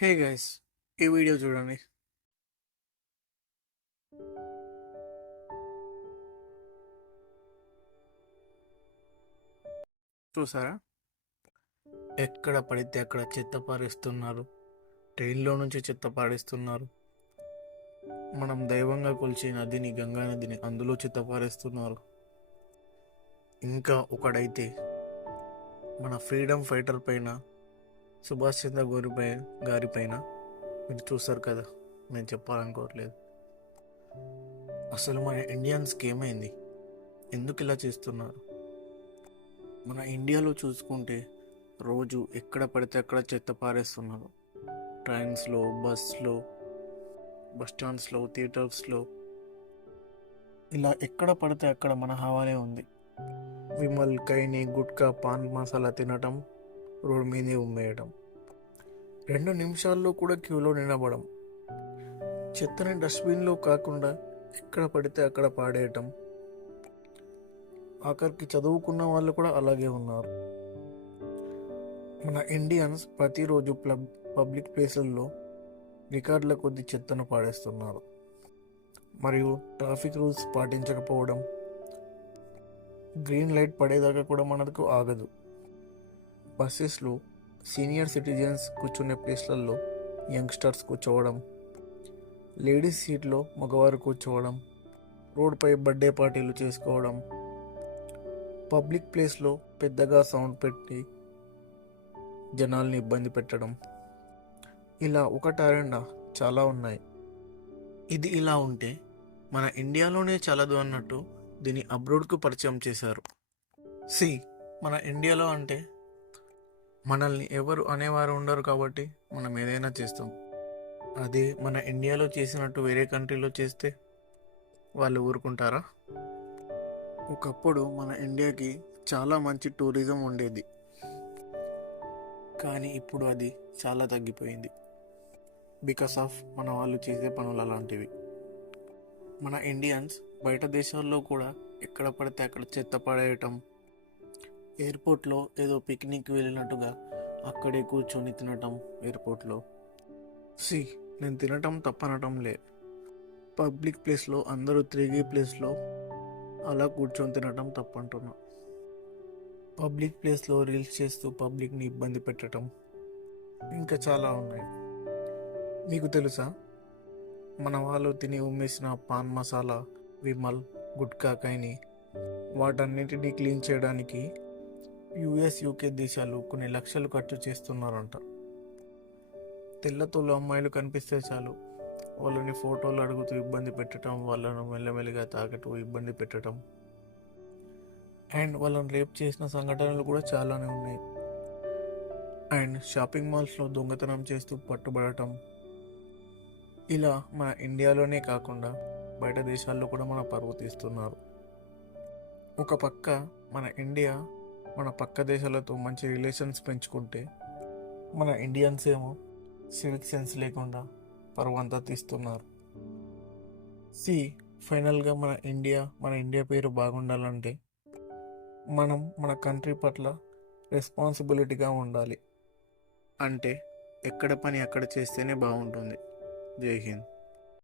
Hey guys, ఈ video చూడండి. చూసారా? ఎక్కడ పడితే అక్కడ చెత్త పారేస్తున్నారు. ట్రైన్లో నుంచి చెత్త పారేస్తున్నారు. మనం దైవంగా కొలిచే నదిని, గంగా నదిని, అందులో చెత్త పారేస్తున్నారు. ఇంకా ఒకడైతే మన ఫ్రీడమ్ ఫైటర్ పైన, సుభాష్ చంద్ర గారి పైన మీరు చూస్తారు కదా, నేను చెప్పాలనుకోవట్లేదు. అసలు మన ఇండియన్స్కి ఏమైంది? ఎందుకు ఇలా చేస్తున్నారు? మన ఇండియాలో చూసుకుంటే రోజు ఎక్కడ పడితే అక్కడ చెత్త పారేస్తున్నారు. ట్రైన్స్లో, బస్లో, బస్ స్టాండ్స్లో, థియేటర్స్లో, ఇలా ఎక్కడ పడితే అక్కడ మన హవానే ఉంది. విమల్, కైని, గుట్కా, పాన్ మసాలా తినటం, రోడ్ మీదే ఉమ్మేయడం, 2 నిమిషాల్లో కూడా క్యూలో నిలబడం, చెత్తని డస్ట్బిన్లో కాకుండా ఎక్కడ పడితే అక్కడ పాడేయటం. ఆఖరికి చదువుకున్న వాళ్ళు కూడా అలాగే ఉన్నారు. మన ఇండియన్స్ ప్రతిరోజు పబ్లిక్ ప్లేసుల్లో రికార్డుల కొద్ది చెత్తను పాడేస్తున్నారు. మరియు ట్రాఫిక్ రూల్స్ పాటించకపోవడం, గ్రీన్ లైట్ పడేదాకా కూడా మనకు ఆగదు. బస్సెస్లో సీనియర్ సిటిజన్స్ కూర్చునే ప్లేస్లలో యంగ్స్టర్స్ కూర్చోవడం, లేడీస్ సీట్లో మగవారు కూర్చోవడం, రోడ్పై బర్త్డే పార్టీలు చేసుకోవడం, పబ్లిక్ ప్లేస్లో పెద్దగా సౌండ్ పెట్టి జనాల్ని ఇబ్బంది పెట్టడం, ఇలా ఒకటా రెండా చాలా ఉన్నాయి. ఇది ఇలా ఉంటే మన ఇండియాలోనే చాలదు అన్నట్టు దీన్ని అబ్రోడ్కు పరిచయం చేశారు. మన ఇండియాలో అంటే మనల్ని ఎవరు అనేవారు ఉండరు కాబట్టి మనం ఏదైనా చేస్తాం. అదే మన ఇండియాలో చేసినట్టు వేరే కంట్రీలో చేస్తే వాళ్ళు ఊరుకుంటారా? ఒకప్పుడు మన ఇండియాకి చాలా మంచి టూరిజం ఉండేది, కానీ ఇప్పుడు అది చాలా తగ్గిపోయింది. బికాస్ ఆఫ్ మన వాళ్ళు చేసే పనులు అలాంటివి. మన ఇండియన్స్ బయట దేశాల్లో కూడా ఎక్కడ పడితే అక్కడ చెత్త పడేయటం, ఎయిర్పోర్ట్లో ఏదో పిక్నిక్ వెళ్ళినట్టుగా అక్కడే కూర్చొని తినటం. ఎయిర్పోర్ట్లో నేను తినటం తప్పనటం లే, పబ్లిక్ ప్లేస్లో అందరూ తిరిగే ప్లేస్లో అలా కూర్చొని తినటం తప్పంటున్నా. పబ్లిక్ ప్లేస్లో రీల్స్ చేస్తూ పబ్లిక్ని ఇబ్బంది పెట్టడం, ఇంకా చాలా ఉన్నాయి. మీకు తెలుసా, మన వాళ్ళు తిని ఉమ్మేసిన పాన్ మసాలా, విమల్, గుట్కా, కైని వాటన్నిటినీ క్లీన్ చేయడానికి యుఎస్, యూకే దేశాలు కొన్ని లక్షలు ఖర్చు చేస్తున్నారంట. తెల్లతోలు అమ్మాయిలు కనిపిస్తే చాలు వాళ్ళని ఫోటోలు అడుగుతూ ఇబ్బంది పెట్టడం, వాళ్ళను మెల్లమెల్లిగా తాకటూ ఇబ్బంది పెట్టడం, అండ్ వాళ్ళని రేప్ చేసిన సంఘటనలు కూడా చాలానే ఉన్నాయి. అండ్ షాపింగ్ మాల్స్లో దొంగతనం చేస్తూ పట్టుబడటం. ఇలా మన ఇండియాలోనే కాకుండా బయట దేశాల్లో కూడా మన పరువు తీస్తున్నారు. ఒక పక్క మన ఇండియా మన పక్క దేశాలతో మంచి రిలేషన్స్ పెంచుకుంటే, మన ఇండియన్స్ ఏమో సివిక్ సెన్స్ లేకుండా పరువు అంతా తీస్తున్నారు. ఫైనల్గా మన ఇండియా పేరు బాగుండాలంటే మనం మన కంట్రీ పట్ల రెస్పాన్సిబిలిటీగా ఉండాలి. అంటే ఎక్కడ పని అక్కడ చేస్తేనే బాగుంటుంది. జై హింద్.